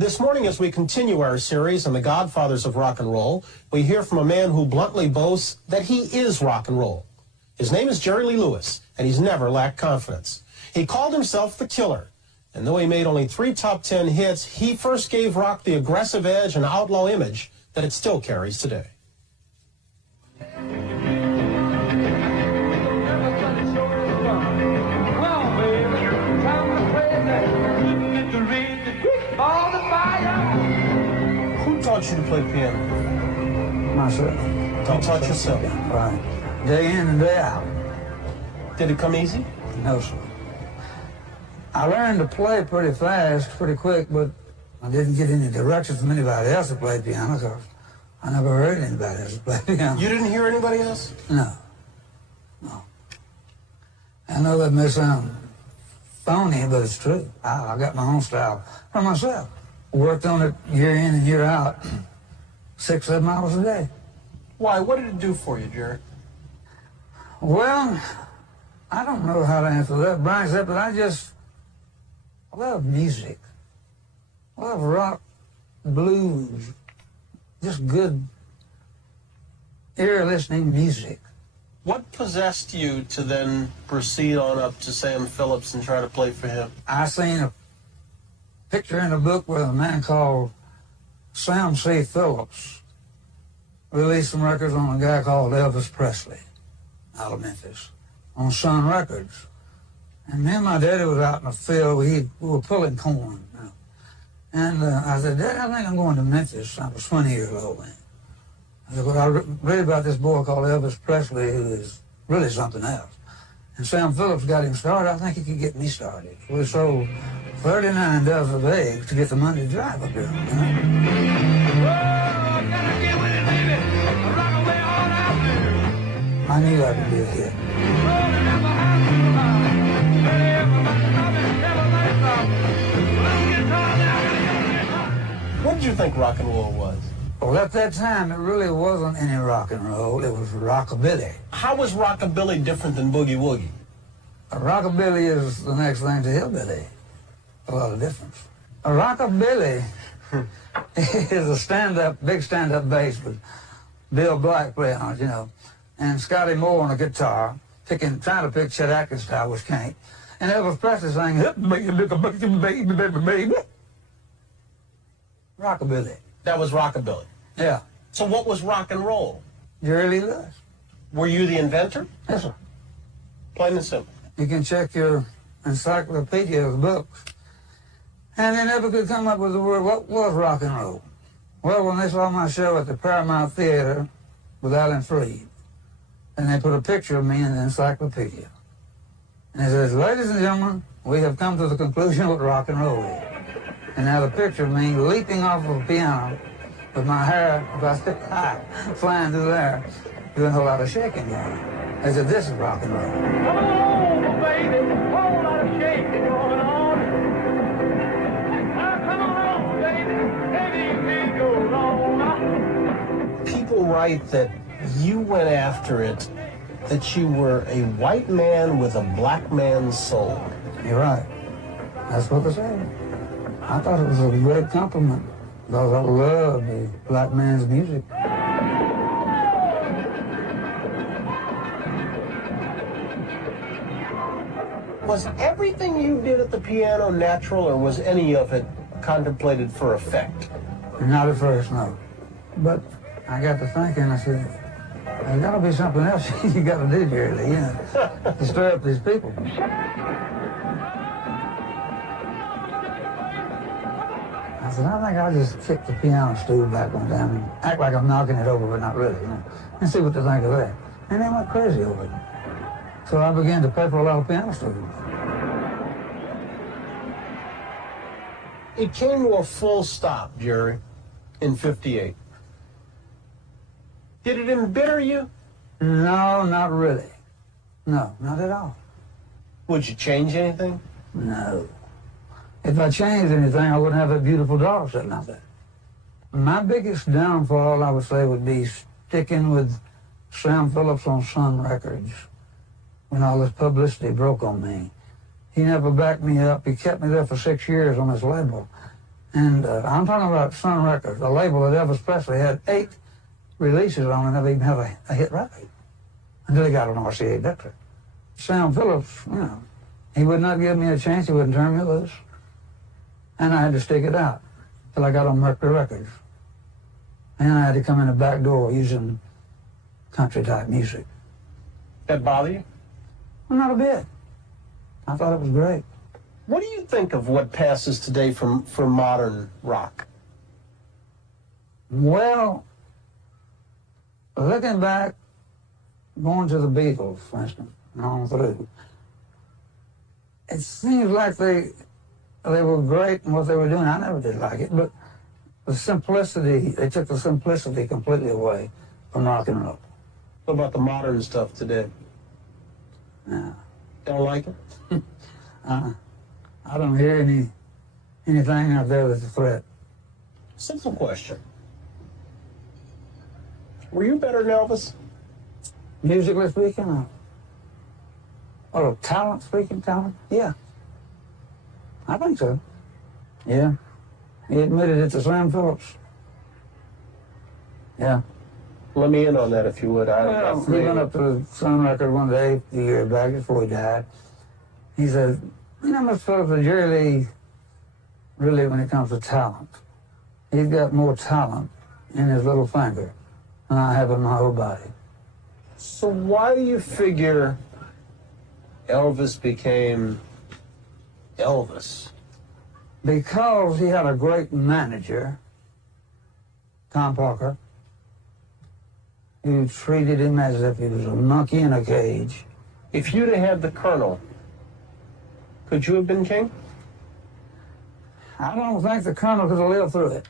This morning, as we continue our series on the Godfathers of rock and roll, we hear from a man who bluntly boasts that he is rock and roll. His name is Jerry Lee Lewis, and he's never lacked confidence. He called himself the Killer, and though he made only 3 top 10 hits, he first gave rock the aggressive edge and outlaw image that it still carries today. Who taught you to play piano? Myself. You taught yourself? Right. Day in and day out. Did it come easy? No, sir. I learned to play pretty fast, pretty quick, but I didn't get any directions from anybody else to play piano because I never heard anybody else play piano. You didn't hear anybody else? No. No. I know that may sound phony, but it's true. I got my own style for myself. Worked on it year in and year out, 6, 7 hours a day. Why? What did it do for you, Jerry? Well, I don't know how to answer that, Brian, except that I love music. I love rock, blues, just good ear-listening music. What possessed you to then proceed on up to Sam Phillips and try to play for him? I seen a picture in a book where a man called Sam C. Phillips released some records on a guy called Elvis Presley out of Memphis on Sun Records. And me and my daddy was out in the field. We were pulling corn. You know. And I said, Daddy, I think I'm going to Memphis. I was 20 years old then. I said, well, I read about this boy called Elvis Presley who is really something else. And Sam Phillips got him started. I think he could get me started. We sold 39 dozen of eggs to get the money to drive up here. You know? I knew I could be a hit. What did you think rock and roll was? Well, at that time, it really wasn't any rock and roll. It was rockabilly. How was rockabilly different than boogie woogie? Rockabilly is the next thing to hillbilly. A lot of difference. A rockabilly is a big stand-up bass with Bill Black playing on it, you know, and Scotty Moore on a guitar, trying to pick Chet Atkins style, which can't. And Elvis Presley sang, "Help me, look a baby, baby, baby." Rockabilly. That was rockabilly. Yeah. So what was rock and roll? Jerry Lee Lewis. Were you the inventor? Yes, sir. Plain and simple. You can check your encyclopedia of books. And they never could come up with the word, what was rock and roll? Well, when they saw my show at the Paramount Theater with Alan Freed, and they put a picture of me in the encyclopedia. And it says, ladies and gentlemen, we have come to the conclusion what rock and roll is. And now the picture of me leaping off of a piano with my hair about high, flying through the air, doing a whole lot of shaking there. They said, this is rock and roll. Come on, baby, a whole lot of shaking going on. Come on, baby, everything goes on. People write that you went after it, that you were a white man with a black man's soul. You're right. That's what they say. I thought it was a great compliment because I love the black man's music. Was everything you did at the piano natural, or was any of it contemplated for effect? Not at first, no. But I got to thinking, I said, there's got to be something else you got to do, Jerry Lee, you know, to stir up these people. I said, I think I'll just kick the piano stool back one time and act like I'm knocking it over, but not really, you know, and see what they think of that. And they went crazy over it. So I began to pay for a lot of piano stools. It came to a full stop, Jerry, in '58. Did it embitter you? No, not really. No, not at all. Would you change anything? No. If I changed anything, I wouldn't have a beautiful daughter sitting out there. My biggest downfall, I would say, would be sticking with Sam Phillips on Sun Records when all this publicity broke on me. He never backed me up. He kept me there for 6 years on his label. And I'm talking about Sun Records, a label that Elvis Presley had 8 releases on and never even had a hit record until he got an RCA victory. Sam Phillips, you know, he would not give me a chance. He wouldn't turn me loose. And I had to stick it out till I got on Mercury Records. And I had to come in the back door using country-type music. That bother you? Well, not a bit. I thought it was great. What do you think of what passes today for modern rock? Well, looking back, going to the Beatles, for instance, and on through, it seems like they were great in what they were doing. I never did like it, but the simplicity, they took the simplicity completely away from rock and roll. What about the modern stuff today? Yeah. Don't like it? I don't hear anything out there that's a threat. Simple question. Were you better than Elvis? Musically speaking, or talent speaking, talent? Yeah. I think so. Yeah. He admitted it to Sam Phillips. Yeah. Let me in on that if you would. Well, he went up to the Sun record one day a year back before he died. He said, you know, Mr. Phillips, Jerry Lee, really, when it comes to talent, he's got more talent in his little finger than I have in my whole body. So why do you figure Elvis became Elvis? Because he had a great manager, Tom Parker, who treated him as if he was a monkey in a cage. If you'd have had the Colonel, could you have been king? I don't think the Colonel could have lived through it.